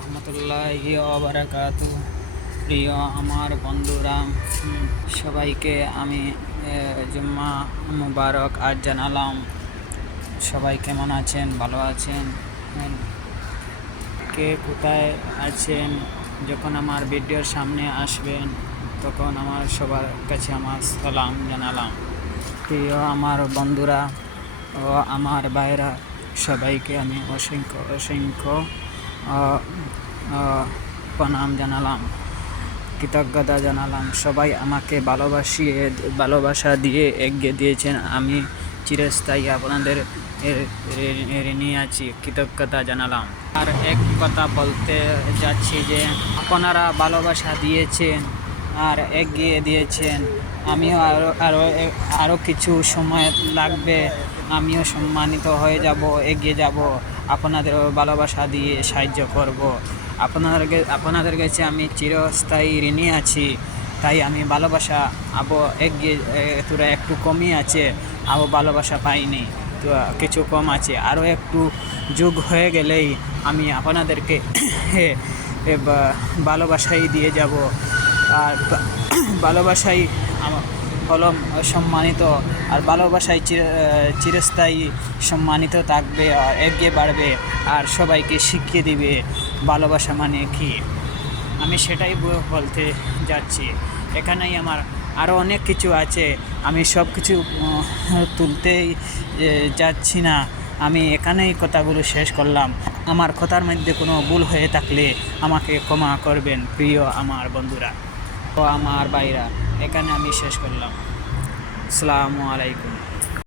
রহমতুল্লাহি ওয়া বারাকাতুহু। প্রিয় আমার বন্ধুরা, সবাইকে আমি জুম্মা মুবারক আজ জানালাম। সবাই কেমন আছেন? ভালো আছেন? কে কোথায় আছেন? যখন আমার ভিডিওর সামনে আসবেন তখন আমার সবার কাছে আমার সালাম জানালাম। প্রিয় আমার বন্ধুরা ও আমার ভাইরা, সবাইকে আমি অসংখ্য অসংখ্য প্রণাম জানালাম, কৃতজ্ঞতা জানালাম। সবাই আমাকে ভালোবাসা দিয়ে এগিয়ে দিয়েছেন। আমি চিরস্থায়ী আপনাদের ঋণী আছি, কৃতজ্ঞতা জানালাম। আর এক কথা বলতে যাচ্ছি যে আপনারা ভালোবাসা দিয়েছেন আর এগিয়ে দিয়েছেন। আমিও আরও কিছু সময় লাগবে, আমিও সম্মানিত হয়ে যাব, এগিয়ে যাব, আপনাদের ভালোবাসা দিয়ে সাহায্য করব। আপনাদের কাছে আমি চিরস্থায়ী ঋণী আছি। তাই আমি ভালোবাসা এগিয়ে তোরা একটু কমই আছে, ভালোবাসা পাইনি, তো কিছু কম আছে। আরও একটু যুগ হয়ে গেলেই আমি আপনাদেরকে ভালোবাসাই দিয়ে যাব। আর ভালোবাসাই হলো সম্মানিত, আর ভালোবাসায় চিরস্থায়ী সম্মানিত থাকবে আর এগিয়ে বাড়বে, আর সবাইকে শিখিয়ে দিবে ভালোবাসা মানে কি। আমি সেটাই বলতে যাচ্ছি। এখানেই আমার আরও অনেক কিছু আছে, আমি সব কিছু তুলতেই যাচ্ছি না। আমি এখানেই কথাগুলো শেষ করলাম। আমার কথার মধ্যে কোনো ভুল হয়ে থাকলে আমাকে ক্ষমা করবেন প্রিয় আমার বন্ধুরা ও আমার ভাইরা। এখানে আমি শেষ করলাম। আসসালামু আলাইকুম।